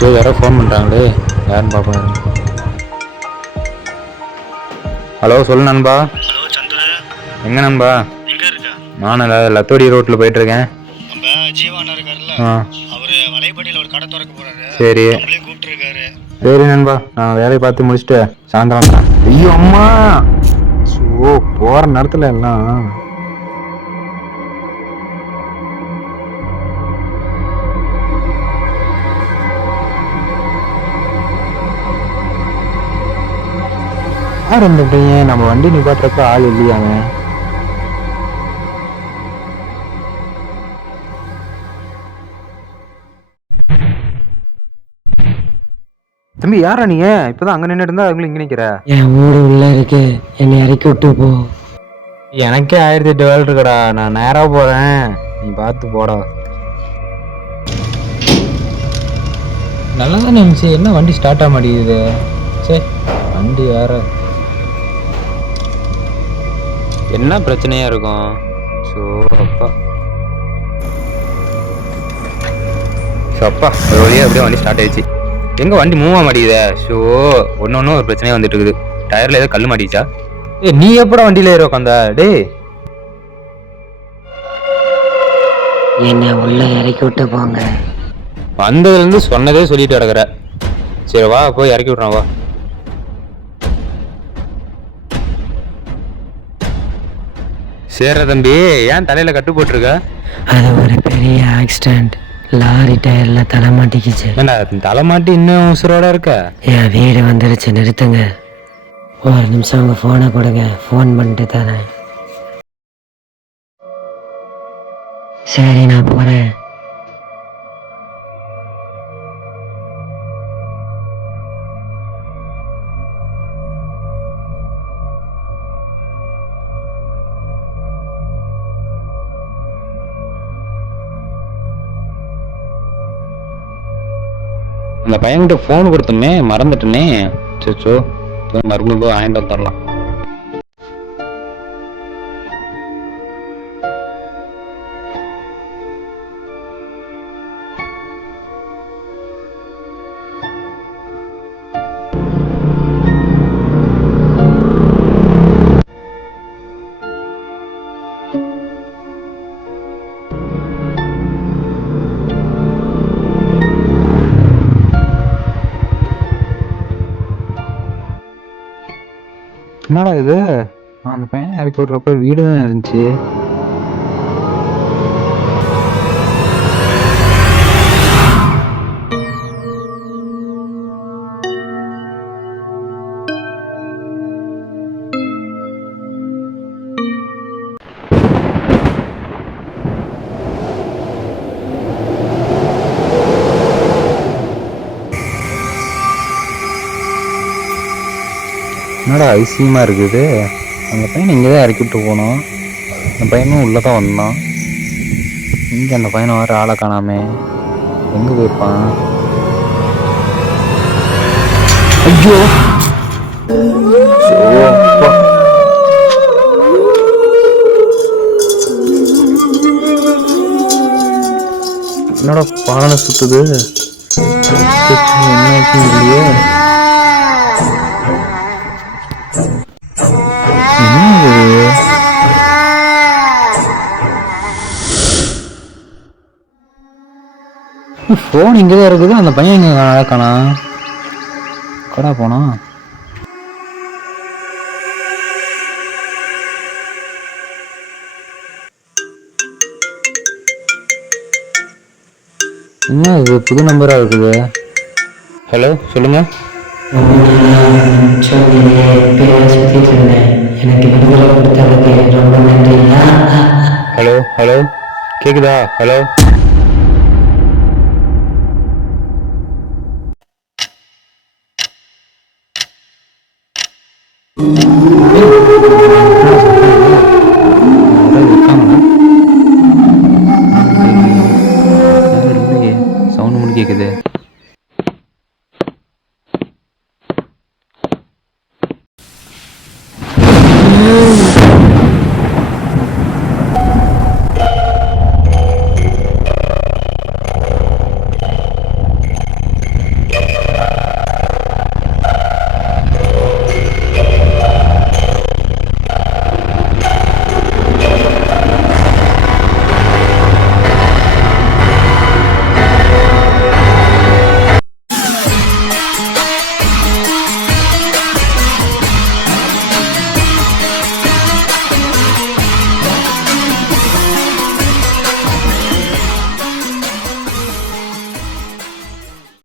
அச்சோ யாரோ ஃபோன் பண்ணுறாங்களே, யாருன்னு பார்ப்போம். ஹலோ சொல்லு நண்பா. ஹலோ சந்திர. எங்கே நண்பா? எங்க இருக்க? நான் லத்தோடி ரோட்டில் போயிட்டுருக்கேன். நம்ம ஜீவானா இருக்காருல்ல, அவரு வலைப்பட்டியில் ஒரு கடை திறக்க போறாரு. சரி நம்மளையும் கூப்பிட்டுருக்காரு. சரி நண்பா, நான் வேலையை பார்த்து முடிச்சுட்டு சாயந்தரம் தான். ஐயோ அம்மா, ஸோ போகிற நேரத்தில் எல்லாம் யார் அந்த பையன்? நம்ம வண்டி நிப்பாட்டுறப்ப ஆள் இல்லையாங்க? தம்பி யாரா நீங்க? இப்பதான் அங்க நின்றுட்டு இருந்தா அவங்களும் இங்க நிக்கிற. என் ஊடு உள்ள இருக்கு, என்னை இறக்கி விட்டு போ. எனக்கே 1008 வேலை இருக்குடா, நான் நேரா போறேன், நீ பார்த்து போடா. நல்லா தானே இருந்துச்சு, என்ன வண்டி ஸ்டார்ட் ஆக மாட்டேங்குது? சரி வண்டி வேற என்ன பிரச்சனையா இருக்கும்? ஸோ அப்பா ஒரு வழியாக அப்படியே வண்டி ஸ்டார்ட் ஆயிடுச்சு. எங்கே வண்டி மூவ் ஆக மாட்டேங்குதே? ஷோ ஒன்று ஒரு பிரச்சனையாக வந்துட்டு இருக்குது. டயரில் ஏதோ கல் மாட்டிச்சா? ஏ நீ எப்படா வண்டியில் ஏறி உட்காந்தா? டே என்னை உள்ள இறக்கி விட்டு போங்க. வந்ததுலேருந்து சொன்னதே சொல்லிட்டு கிடக்குற. சரி வா போய் இறக்கி விட்றான் வா. சரி தம்பி, ஏன் தலையில் கட்டு போட்டிருக்க? அது ஒரு பெரிய ஆக்சிடென்ட். லாரி டயர்ல தலை மாட்டிக்கிச்சு. ஏண்டா தலை மாட்டி இன்னும் உசுரோட இருக்க? என் வீடு வந்துருச்சு, நிறுத்துங்க. ஒரு நிமிஷம் உங்க போனை கொடுங்க, ஃபோன் பண்ணிட்டு தரேன். சரி நான் போறேன். அந்த பையன்கிட்ட ஃபோன் கொடுத்தோமே, மறந்துட்டேனே. சோ மறுபடியும் போய் வாங்கிட்டு வந்துடலாம். என்னடா இது? அந்த பையன் இறக்கி விட்றப்ப வீடு தான் இருந்துச்சு. என்னடா அதிசயமாக இருக்குது? அந்த பையனை இங்கே தான் இறக்கி விட்டு போனோம். அந்த பையனும் உள்ளே தான் வந்தான். இங்கே அந்த பையனை வர ஆளை காணாமே, எங்கே போயிருப்பான்? ஐயோ என்னடா பானை சுத்துது? என்ன இல்லையே. ஃபோன் இங்கே தான் இருக்குது, அந்த பையன் இங்கே காணா. கடா போனா? என்ன இது புது நம்பரா இருக்குது? ஹலோ சொல்லுங்க. ஹலோ ஹலோ கேக்குதா? ஹலோ சவுண்ட் மட்டும் கேக்குது.